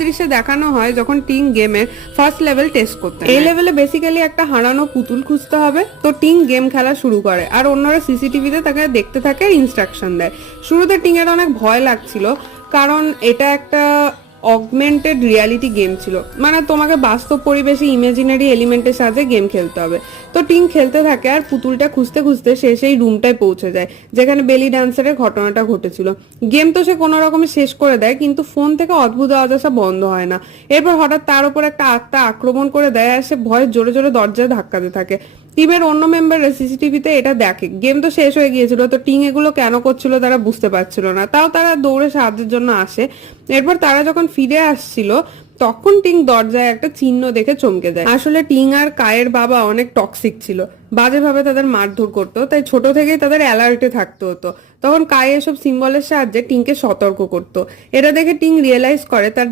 দৃশ্যে দেখানো হয় যখন টিং গেমের ফার্স্ট লেভেল টেস্ট করতে এই লেভেলে বেসিক্যালি একটা হারানো পুতুল খুঁজতে হবে। তো টিং গেম খেলা শুরু করে আর অন্যরা সিসিটিভিতে তাকে দেখতে থাকে আর ইনস্ট্রাকশন দেয়। শুরুতে টিং এর অনেক ভয় লাগছিল, কারণ এটা একটা অগমেন্টেড রিয়ালিটি গেম ছিল, মানে তোমাকে বাস্তব পরিবেশে ইমাজিনারি এলিমেন্টের সাথে গেম খেলতে হবে। তো টিং খেলতে থাকে আর পুতুলটা খুঁজতে খুঁজতে সে সেই রুমটায় পৌঁছে যায় যেখানে বেলি ডান্সারের ঘটনাটা ঘটেছিল। গেম তো সে কোনো রকমে শেষ করে দেয়, কিন্তু ফোন থেকে অদ্ভুত আওয়াজ আসা বন্ধ হয় না। এরপর হঠাৎ তার উপর একটা আত্মা আক্রমণ করে দেয় আর সে ভয়ে জোরে জোরে দরজায় ধাক্কাতে থাকে। টিমের অন্য মেম্বাররা সিসিটিভিতে এটা দেখে। গেম তো শেষ হয়ে গিয়েছিল, তো টিং এগুলো কেন করছিল তারা বুঝতে পারছিল না, তাও তারা দৌড়ে সাহায্যের জন্য আসে। এরপর তারা যখন ফিরে আসছিল তখন টিং দরজায় একটা চিহ্ন দেখে চমকে যায়। আসলে টিং আর কায়ের বাবা অনেক টক্সিক ছিল, বাজেভাবে তাদের মারধর করতো, তাই ছোট থেকেই তাদের অ্যালার্টে থাকতে হতো। তখন কায়ে এসব সিম্বলের সাহায্যে টিংকে সতর্ক করতো। এটা দেখে টিং রিয়েলাইজ করে তার